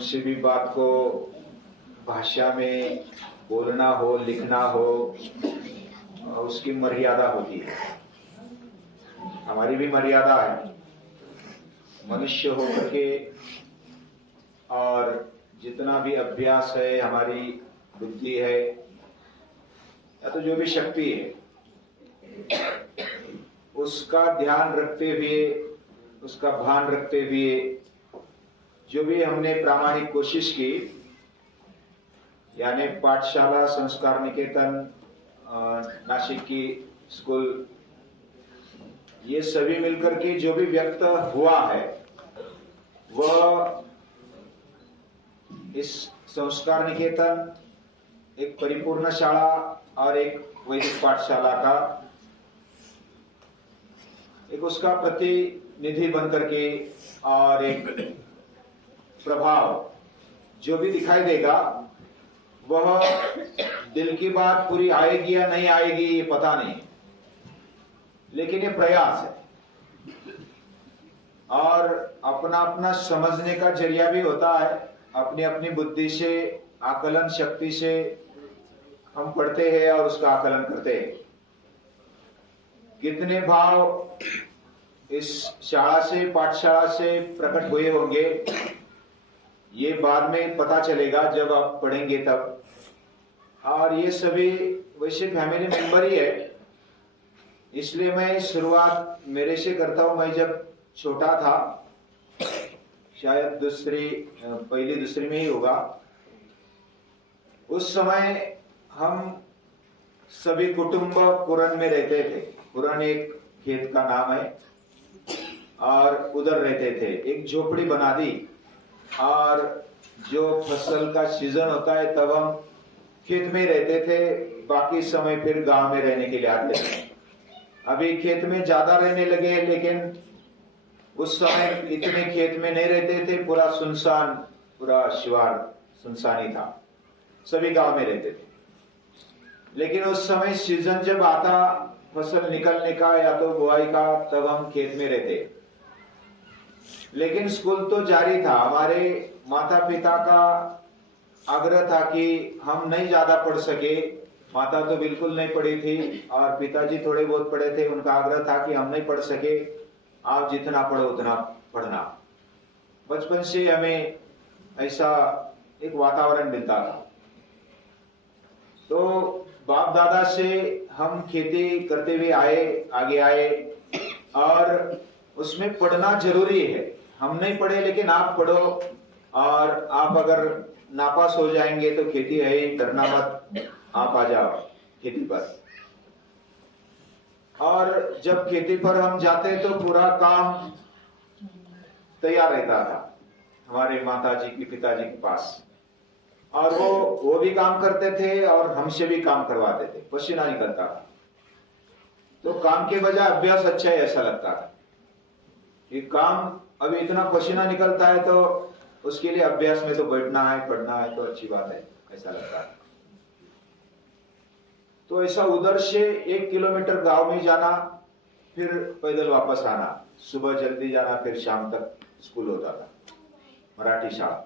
किसी भी बात को भाषा में बोलना हो, लिखना हो, उसकी मर्यादा होती है। हमारी भी मर्यादा है। मनुष्य होकर के और जितना भी अभ्यास है, हमारी बुद्धि है या तो जो भी शक्ति है, उसका ध्यान रखते हुए, उसका भान रखते हुए जो भी हमने प्रामाणिक कोशिश की, यानी पाठशाला, संस्कार निकेतन, नासिक की स्कूल, ये सभी मिलकर के जो भी व्यक्त हुआ है वह इस संस्कार निकेतन एक परिपूर्ण शाला और एक वैदिक पाठशाला का एक उसका प्रतिनिधि बनकर के और एक प्रभाव जो भी दिखाई देगा, वह दिल की बात पूरी आएगी या नहीं आएगी ये पता नहीं, लेकिन ये प्रयास है। और अपना अपना समझने का जरिया भी होता है। अपनी अपनी बुद्धि से, आकलन शक्ति से हम पढ़ते हैं और उसका आकलन करते हैं। कितने भाव इस शाला से, पाठशाला से प्रकट हुए होंगे ये बाद में पता चलेगा जब आप पढ़ेंगे तब। और ये सभी वैसे फैमिली मेंबर ही है, इसलिए मैं शुरुआत मेरे से करता हूं। मैं जब छोटा था, शायद पहली दूसरी में ही होगा, उस समय हम सभी कुटुंब पुरन में रहते थे। पुरन एक खेत का नाम है और उधर रहते थे। एक झोपड़ी बना दी और जो फसल का सीजन होता है तब हम खेत में रहते थे, बाकी समय फिर गांव में रहने के लिए आते थे। अभी खेत में ज्यादा रहने लगे, लेकिन उस समय इतने खेत में नहीं रहते थे। पूरा सुनसान, पूरा शिवार सुनसान ही था, सभी गांव में रहते थे। लेकिन उस समय सीजन जब आता फसल निकलने का या तो बुआई का, तब हम खेत में रहते। लेकिन स्कूल तो जारी था। हमारे माता पिता का आग्रह था कि हम नहीं ज्यादा पढ़ सके। माता तो बिल्कुल नहीं पढ़ी थी और पिताजी थोड़े बहुत पढ़े थे। उनका आग्रह था कि हम नहीं पढ़ सके, आप जितना पढ़ो उतना पढ़ना। बचपन से हमें ऐसा एक वातावरण मिलता था। तो बाप दादा से हम खेती करते हुए आगे आए और उसमें पढ़ना जरूरी है। हम नहीं पढ़े, लेकिन आप पढ़ो और आप अगर नापास हो जाएंगे तो खेती है ही, डरना मत, आप आ जाओ खेती पर। और जब खेती पर हम जाते तो पूरा काम तैयार रहता था हमारे माताजी की, पिताजी के पास, और वो भी काम करते थे और हमसे भी काम करवाते थे। पसीना निकलता था तो काम के बजाय अभ्यास अच्छा है ऐसा लगता था। ये काम अभी इतना पसीना निकलता है तो उसके लिए अभ्यास में तो बैठना है, पढ़ना है तो अच्छी बात है, ऐसा लगता है। तो ऐसा उधर से 1 किलोमीटर गांव में जाना, फिर पैदल वापस आना, सुबह जल्दी जाना, फिर शाम तक स्कूल होता था, मराठी शाला।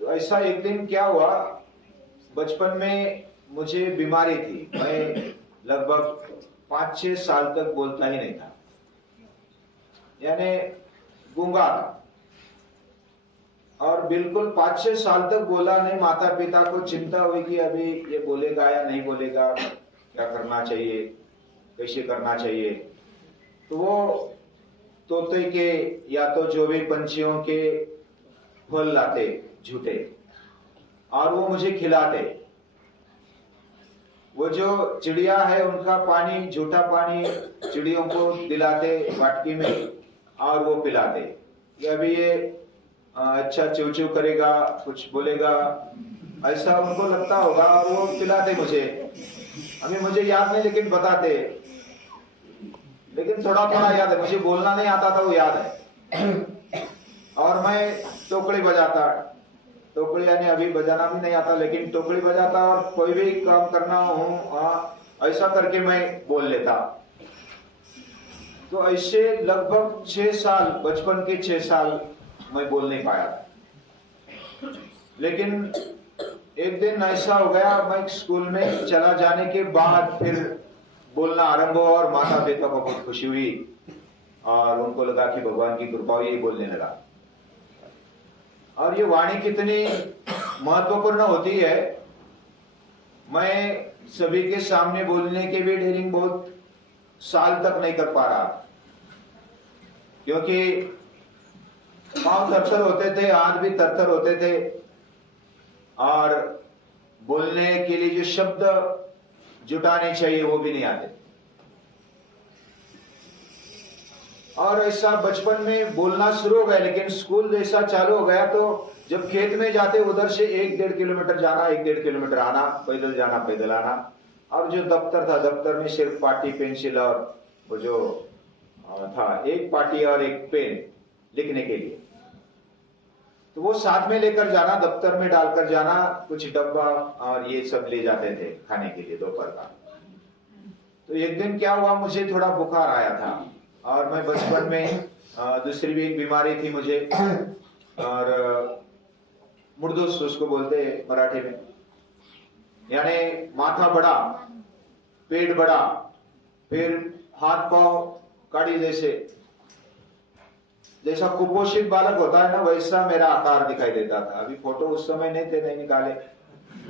तो ऐसा एक दिन क्या हुआ, बचपन में मुझे बीमारी थी। मैं लगभग 5-6 साल तक बोलता ही नहीं था, यानी गूंगा था। और बिल्कुल 5-6 साल तक बोला नहीं। माता पिता को चिंता हुई कि अभी ये बोलेगा या नहीं बोलेगा, क्या करना चाहिए, कैसे करना चाहिए। तो वो तोते के या तो जो भी पंछियों के फल लाते झूठे, और वो मुझे खिलाते। वो जो चिड़िया है उनका पानी, झूठा पानी चिड़ियों को दिलाते वाटकी में और वो पिलाते कि अभी ये अच्छा चिव चिव करेगा, कुछ बोलेगा, ऐसा उनको लगता होगा, और वो पिलाते मुझे। अभी मुझे याद नहीं, लेकिन बताते, लेकिन थोड़ा थोड़ा याद है। मुझे बोलना नहीं आता था, वो याद है। और मैं टोकरी बजाता, टोकरी यानी अभी बजाना भी नहीं आता, लेकिन टोकरी बजाता और कोई भी काम करना हो ऐसा करके मैं बोल लेता। तो ऐसे लगभग 6 साल, बचपन के 6 साल मैं बोल नहीं पाया। लेकिन एक दिन ऐसा हो गया, मैं स्कूल में चला जाने के बाद फिर बोलना आरंभ हुआ और माता पिता को बहुत खुशी हुई और उनको लगा कि भगवान की कृपा हुई, बोलने लगा। और ये वाणी कितनी महत्वपूर्ण होती है। मैं सभी के सामने बोलने के भी डेयरिंग बहुत साल तक नहीं कर पा रहा, क्योंकि पांव थरथर होते थे, हाथ भी थरथर होते थे और बोलने के लिए जो शब्द जुटाने चाहिए वो भी नहीं आते। और ऐसा बचपन में बोलना शुरू हो गया, लेकिन स्कूल जैसा चालू हो गया तो जब खेत में जाते उधर से 1-1.5 किलोमीटर जाना, 1-1.5 किलोमीटर आना, पैदल जाना पैदल आना। और जो दफ्तर था, दफ्तर में सिर्फ पाटी पेंसिल और वो जो था, एक पाटी और एक पेन लिखने के लिए, तो वो साथ में लेकर जाना, दफ्तर में डालकर जाना, कुछ डब्बा और ये सब ले जाते थे खाने के लिए दोपहर का। तो एक दिन क्या हुआ, मुझे थोड़ा बुखार आया था और मैं बचपन में दूसरी भी एक बीमारी थी मुझे, और मुर्दुस उसको बोलते हैं मराठी में, यानी माथा बड़ा, पेट बड़ा, फिर हाथ पांव काड़ी जैसा कुपोषित बालक होता है ना, वैसा मेरा आकार दिखाई देता था। अभी फोटो उस समय नहीं थे, नहीं निकाले,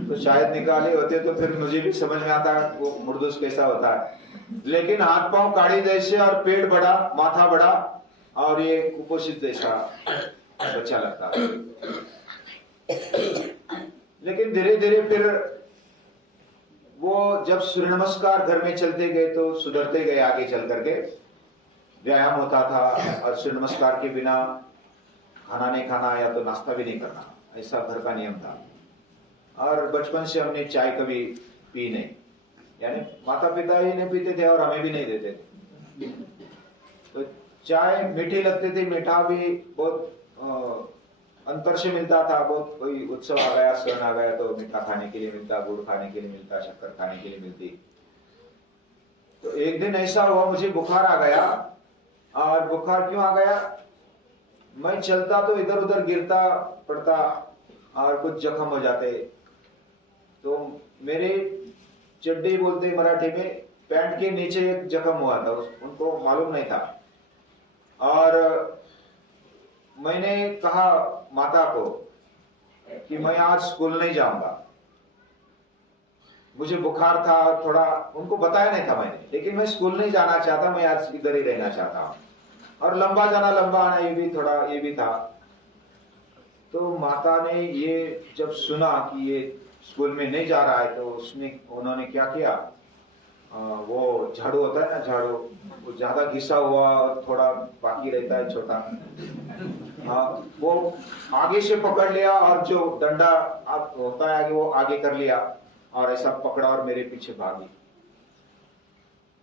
तो शायद निकाले होते तो फिर मुझे भी समझ में आता वो मुर्दुस कैसा होता है। लेकिन हाथ पांव काड़ी जैसे और पेट बड़ा, माथा बड़ा और ये कुपोषित जैसा बच्चा लगता है। लेकिन धीरे धीरे फिर वो जब सूर्य नमस्कार घर में चलते गए तो सुधरते गए, आगे चल करके व्यायाम होता था और सूर्य नमस्कार के बिना खाना नहीं खाना या तो नाश्ता भी नहीं करना, ऐसा घर का नियम था। और बचपन से हमने चाय कभी पी नहीं, यानी माता पिता ही नहीं पीते थे और हमें भी नहीं देते थे। तो चाय मीठी लगती थी, मीठा भी बहुत अंतर से मिलता था। बहुत कोई उत्सव आ गया, सन आ गया तो मीठा खाने के लिए मिलता, गुड़ खाने के लिए मिलता, शक्कर खाने के लिए मिलती। तो एक दिन ऐसा हुआ, मुझे बुखार आ गया। और बुखार क्यों आ गया, मैं चलता तो इधर उधर गिरता पड़ता और कुछ जख्म हो जाते। तो मेरे चड्डी बोलते मराठी में, पैंट के नीचे एक जख्म हुआ था, उनको मालूम नहीं था। और मैंने कहा माता को कि मैं आज स्कूल नहीं जाऊंगा, मुझे बुखार था और थोड़ा, उनको बताया नहीं था मैंने, लेकिन मैं स्कूल नहीं जाना चाहता, मैं आज इधर ही रहना चाहता हूं। और लंबा जाना लंबा आना ये भी थोड़ा ये भी था। तो माता ने ये जब सुना कि ये स्कूल में नहीं जा रहा है तो उन्होंने क्या किया, वो झाड़ू होता है ना, झाड़ू, वो ज्यादा घिसा हुआ और थोड़ा बाकी रहता है छोटा, वो आगे से पकड़ लिया और जो डंडा आप होता है आगे, वो आगे कर लिया और ऐसा पकड़ा और मेरे पीछे भागी।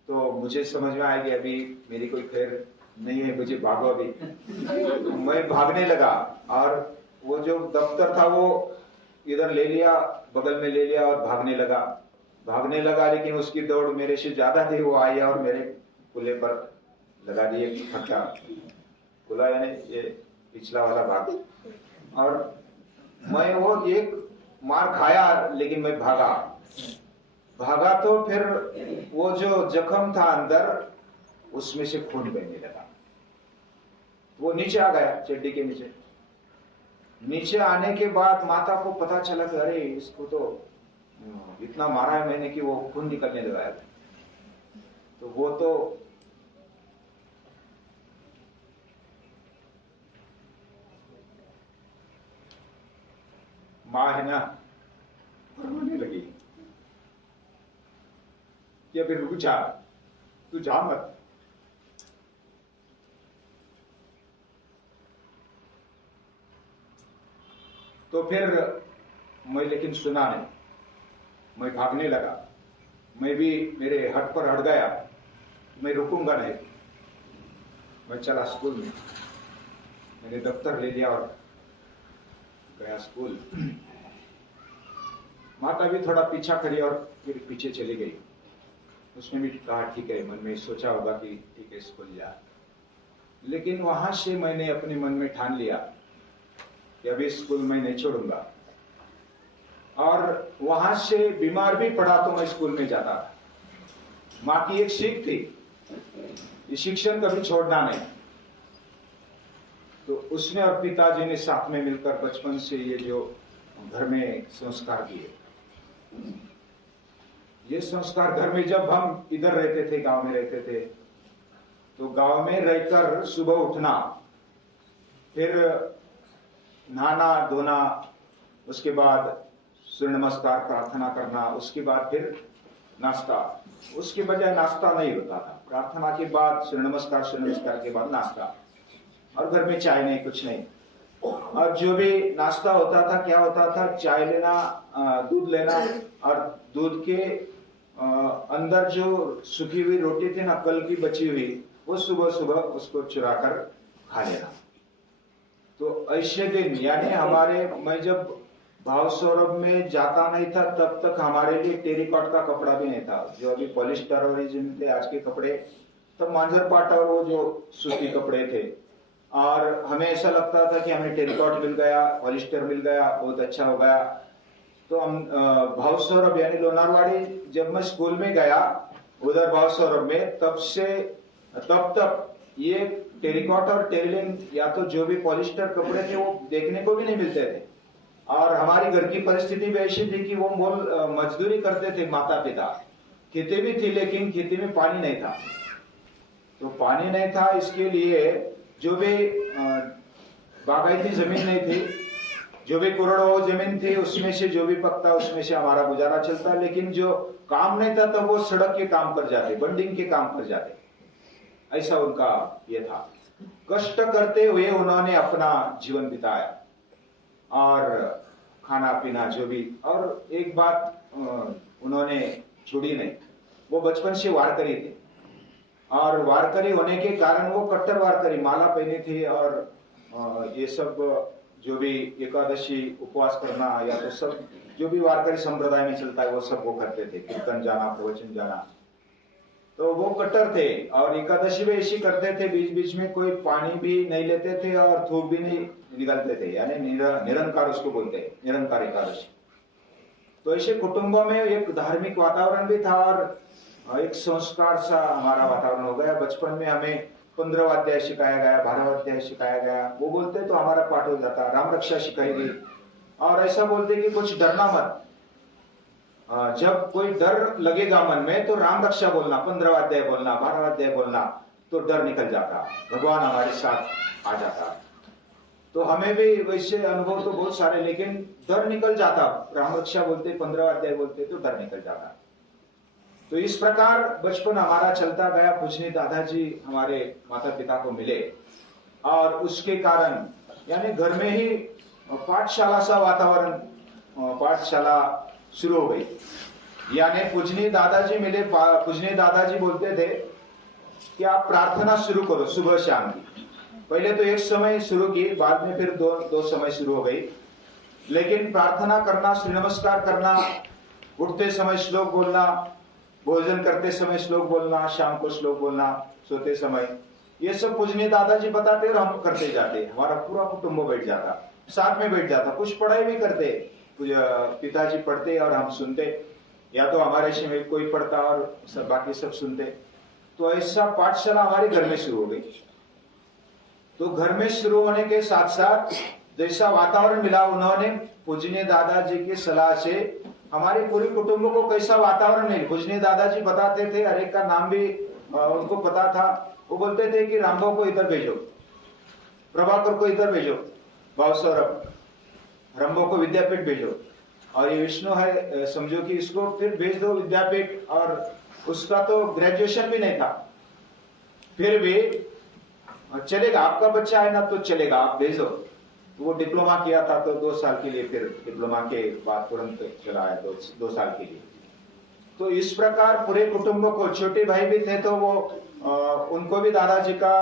तो मुझे समझ में आया कि अभी मेरी कोई खैर नहीं है, मुझे भागो अभी। मैं भागने लगा और वो जो दफ्तर था वो इधर ले लिया, बगल में ले लिया और भागने लगा। लेकिन उसकी दौड़ मेरे से ज्यादा थी, वो आई और मेरे कुल्ले पर लगा दिए फटका, कुल्ला यानी ये पिछला वाला भाग। और मैं वो एक मार खाया, लेकिन मैं भागा तो फिर वो जो जख्म था अंदर, उसमें से खून बहने लगा। वो नीचे आ गया, चड्डी के नीचे आने के बाद माता को पता चला कि अरे इसको तो इतना मारा है मैंने कि वो खून निकलने लगा है। तो वो तो माँ है ना, रोने लगी कि अभी रुक जा, तू जा मत। तो फिर मैं लेकिन सुना नहीं, मैं भागने लगा। मैं भी मेरे हट पर हट गया, मैं रुकूंगा नहीं। मैं चला स्कूल में, मैंने दफ्तर ले लिया और गया स्कूल। माता भी थोड़ा पीछा करी और फिर पीछे चली गई। उसने भी कहा ठीक है, मन में सोचा होगा कि ठीक है स्कूल जा। लेकिन वहां से मैंने अपने मन में ठान लिया कि अभी स्कूल में नहीं छोड़ूंगा, और वहां से बीमार भी पड़ा तो मैं स्कूल में जाता था। माँ की एक सीख थी, ये शिक्षण कभी छोड़ना नहीं। तो उसने और पिताजी ने साथ में मिलकर बचपन से ये जो घर में संस्कार दिए, ये संस्कार घर में, जब हम इधर रहते थे, गांव में रहते थे, तो गांव में रहकर सुबह उठना, फिर नहाना धोना, उसके बाद सूर्य नमस्कार प्रार्थना करना, उसके बाद फिर नाश्ता। उसके बजाय नाश्ता नहीं होता था, प्रार्थना के बाद सूर्य नमस्कार के बाद नाश्ता, और घर में चाय नहीं, कुछ नहीं। और जो भी नाश्ता होता था, क्या होता था, चाय लेना, दूध लेना, और दूध के अंदर जो सूखी हुई रोटी थी ना, कल की बची हुई, वो सुबह सुबह उसको चुरा कर खा लेना। तो ऐसे दिन, यानी हमारे, मैं जब भाव सौरभ में जाता नहीं था तब तक हमारे लिए टेरिकॉट का कपड़ा भी नहीं था, जो अभी पॉलिस्टर और जिनके आज के कपड़े, तब मांजर पाट और वो जो सूती कपड़े थे, और हमें ऐसा लगता था कि हमें टेरिकॉट मिल गया, पॉलिस्टर मिल गया, बहुत अच्छा हो गया। तो हम भाव सौरभ यानी लोनारवाड़ी, जब मैं स्कूल में गया उधर भाव सौरभ में, तब तक ये टेरिकॉट और टेरिलिन या तो जो भी पॉलिस्टर कपड़े थे वो देखने को भी नहीं मिलते थे। और हमारी घर की परिस्थिति भी ऐसी थी कि वो मजदूरी करते थे माता पिता, खेती भी थी लेकिन खेती में पानी नहीं था। तो पानी नहीं था, इसके लिए जो भी बागायती जमीन नहीं थी, जो भी करोड़ों जमीन थी, उसमें से जो भी पकता उसमें से हमारा गुजारा चलता। लेकिन जो काम नहीं था तो वो सड़क के काम पर जाते, बंडिंग के काम पर जाते, ऐसा उनका ये था। कष्ट करते हुए उन्होंने अपना जीवन बिताया, और खाना पीना जो भी। और एक बात उन्होंने छोड़ी नहीं, वो बचपन से वारकरी थे, और वारकरी होने के कारण वो कट्टर वारकरी, माला पहनी थी, और ये सब जो भी एकादशी उपवास करना, या तो सब जो भी वारकरी संप्रदाय में चलता है वो सब वो करते थे, कीर्तन जाना, प्रवचन जाना। तो वो कट्टर थे, और एकादशी भी ऐसी करते थे, बीच बीच में कोई पानी भी नहीं लेते थे और थूक भी नहीं निकलते थे, यानी निरंकार उसको बोलते हैं, निरंकार एकादशी। तो ऐसे कुटुंबों में एक धार्मिक वातावरण भी था, और एक संस्कार सा हमारा वातावरण हो गया। बचपन में हमें 15वां अध्याय सिखाया गया, 12वां अध्याय सिखाया गया, वो बोलते तो हमारा पाठ हो जाता, राम रक्षा सिखाई गई, और ऐसा बोलते कि कुछ डरना मत, जब कोई डर लगेगा मन में तो राम रक्षा बोलना, 15वां अध्याय बोलना, 12वां अध्याय बोलना, तो डर निकल जाता, भगवान हमारे साथ आ जाता। तो हमें भी वैसे अनुभव तो बहुत सारे, लेकिन डर निकल जाता, राम रक्षा बोलते, 15वां अध्याय बोलते तो डर निकल जाता। तो इस प्रकार बचपन हमारा चलता गया। पूजनीय दादाजी हमारे माता पिता को मिले, और उसके कारण यानी घर में ही पाठशाला सा वातावरण, पाठशाला शुरू हो गई। यानी पूजनीय दादाजी मिले, पूजनीय दादाजी बोलते थे कि आप प्रार्थना शुरू करो सुबह शाम की। पहले तो एक समय शुरू की, बाद में फिर दो समय शुरू हो गई। लेकिन प्रार्थना करना, सूर्य नमस्कार करना, उठते समय श्लोक बोलना, भोजन करते समय श्लोक बोलना, शाम को श्लोक बोलना, सोते समय, ये सब पूजनीय दादाजी बताते और हम करते जाते। हमारा पूरा कुटुंब बैठ जाता, साथ में बैठ जाता, कुछ पढ़ाई भी करते, पिताजी पढ़ते और हम सुनते, या तो हमारे से में कोई पढ़ता और सब बाकी सब सुनते। तो ऐसा पाठशाला हमारे घर में शुरू हो गई। तो घर में शुरू होने के साथ साथ जैसा वातावरण मिला, उन्होंने पूजनीय दादाजी की सलाह से हमारे पूरे कुटुंब को कैसा वातावरण मिले। पूजनीय दादाजी बताते थे, हर एक का नाम भी उनको पता था। वो बोलते थे कि रामभाव को इधर भेजो, प्रभाकर को इधर भेजो, भाव सौरभ, रामभाव को विद्यापीठ भेजो, और ये विष्णु है, समझो कि इसको फिर भेज दो विद्यापीठ। और उसका तो ग्रेजुएशन भी नहीं था, फिर भी चलेगा, आपका बच्चा है ना तो चलेगा, आप भेजो। वो डिप्लोमा किया था तो 2 साल के लिए, फिर डिप्लोमा के बाद तुरंत चला आया 2 साल के लिए। तो इस प्रकार पूरे कुटुंब को, छोटे भाई भी थे तो वो उनको भी दादाजी का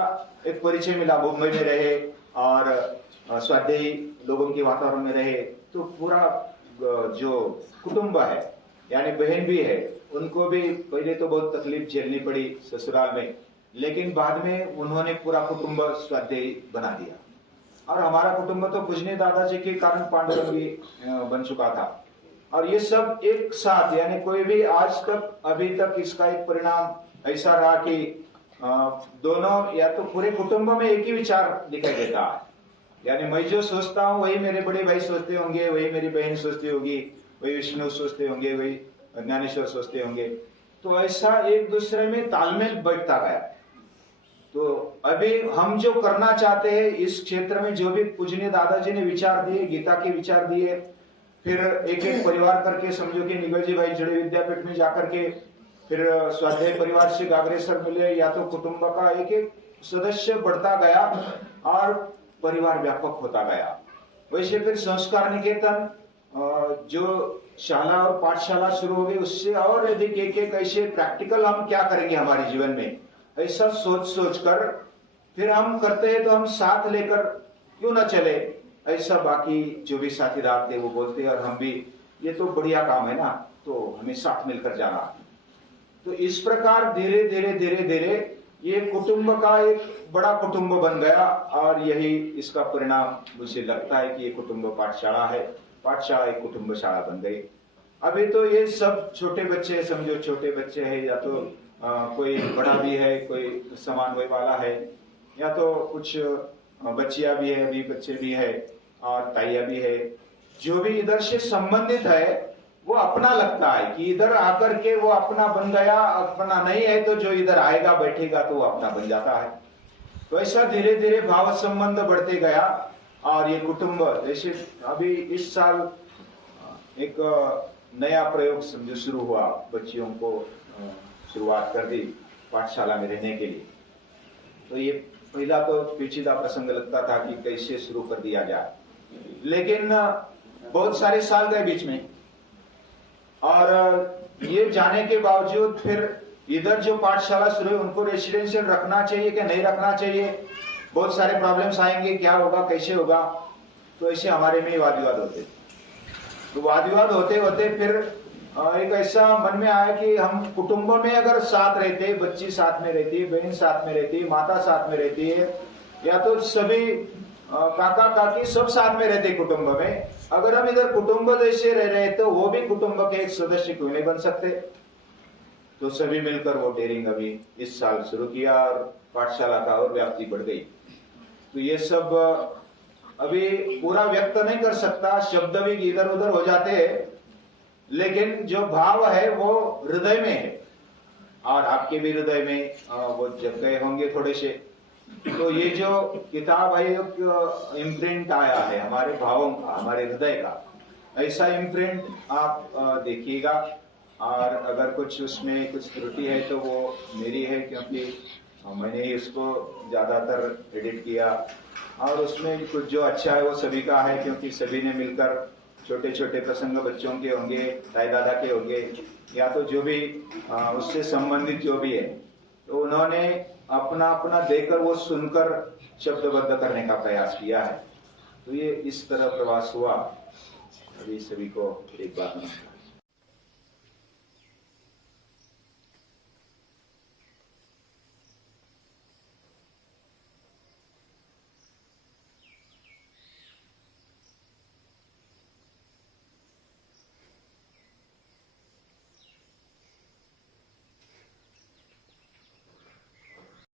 एक परिचय मिला। मुंबई में रहे और स्वाध्यायी लोगों के वातावरण में रहे। तो पूरा जो कुटुंब है, यानी बहन भी है, उनको भी पहले तो बहुत तकलीफ झेलनी पड़ी ससुराल में, लेकिन बाद में उन्होंने पूरा कुटुंब स्वाध्यायी बना दिया। और हमारा कुटुंब तो पूजनीय दादाजी के कारण पांडुरंगी बन चुका था। और ये सब एक साथ, यानी कोई भी आज तक अभी तक इसका एक परिणाम ऐसा रहा कि दोनों या तो पूरे कुटुंब में एक ही विचार दिखाई देता है, यानी मैं जो सोचता हूँ वही मेरे बड़े भाई सोचते होंगे, वही मेरी बहन सोचती होगी, वही विष्णु सोचते होंगे, वही ज्ञानेश्वर सोचते होंगे। तो ऐसा एक दूसरे में तालमेल बैठता गया। तो अभी हम जो करना चाहते हैं इस क्षेत्र में, जो भी पूजनीय दादाजी ने विचार दिए, गीता के विचार दिए, फिर एक एक परिवार करके समझो कि निगल जी भाई जड़े विद्यापीठ में जाकर के फिर स्वाध्याय परिवार से अग्रसर मिले, या तो कुटुंब का एक एक सदस्य बढ़ता गया और परिवार व्यापक होता गया। वैसे फिर संस्कार निकेतन जो शाला और पाठशाला शुरू हो गई, उससे और अधिक एक एक ऐसे प्रैक्टिकल हम क्या करेंगे हमारे जीवन में, ऐसा सोच सोच कर फिर हम करते हैं। तो हम साथ लेकर क्यों ना चले, ऐसा बाकी जो भी साथीदार थे वो बोलते हैं, और हम भी ये तो बढ़िया काम है ना, तो हमें साथ मिलकर जाना। तो इस प्रकार धीरे धीरे धीरे धीरे ये कुटुंब का एक बड़ा कुटुंब बन गया, और यही इसका परिणाम मुझे लगता है कि ये कुटुंब पाठशाला है, पाठशाला एक कुटुंब शाला बन गई। अभी तो ये सब छोटे बच्चे, समझो छोटे बच्चे हैं, या तो कोई बड़ा भी है, कोई समन्वय वाला है, या तो कुछ बच्चियां भी है, अभी बच्चे भी है, और ताइया भी है। जो भी इधर से संबंधित है वो अपना लगता है कि इधर आकर के वो अपना बन गया, अपना नहीं है तो जो इधर आएगा बैठेगा तो वो अपना बन जाता है। तो ऐसा धीरे धीरे भाव संबंध बढ़ते गया, और ये कुटुंब जैसे अभी इस साल एक नया प्रयोग समझो शुरू हुआ, बच्चियों को शुरुआत कर दी पाठशाला में रहने के लिए। तो ये पहला तो पेचीदा प्रसंग लगता था कि कैसे शुरू कर दिया जाए, लेकिन बहुत सारे साल गए बीच में, और ये जाने के बावजूद फिर इधर जो पाठशाला शुरू है उनको रेसिडेंशियल रखना चाहिए कि नहीं रखना चाहिए, बहुत सारे प्रॉब्लम्स आएंगे, क्या होगा कैसे होगा। तो ऐसे हमारे में वाद विवाद होते। तो वाद विवाद होते होते फिर एक ऐसा मन में आया कि हम कुटुंब में अगर साथ रहते, बच्ची साथ में रहती है, बहन साथ में रहती है, माता साथ में रहती है, या तो सभी काका काकी सब साथ में रहते कुटुंब में, अगर हम इधर कुटुंब जैसे रह रहे तो वो भी कुटुंब के एक सदस्य क्यों नहीं बन सकते। तो सभी मिलकर वो डेयरिंग अभी इस साल शुरू किया, और पाठशाला का और व्याप्ति बढ़ गई। तो ये सब अभी पूरा व्यक्त नहीं कर सकता, शब्द भी इधर उधर हो जाते हैं, लेकिन जो भाव है वो हृदय में है, और आपके भी हृदय में वो जग गए होंगे थोड़े से। तो ये जो किताब है एक इम्प्रिंट आया है हमारे भावों का, हमारे हृदय का, ऐसा इम्प्रिंट आप देखिएगा। और अगर कुछ उसमें कुछ त्रुटि है तो वो मेरी है, क्योंकि मैंने ही उसको ज्यादातर एडिट किया, और उसमें कुछ जो अच्छा है वो सभी का है, क्योंकि सभी ने मिलकर छोटे छोटे प्रसंग बच्चों के होंगे, दाई दादा के होंगे, या तो जो भी उससे संबंधित जो भी है, तो उन्होंने अपना अपना देकर वो सुनकर शब्दबद्ध करने का प्रयास किया है। तो ये इस तरह प्रवास हुआ। अभी सभी को एक बात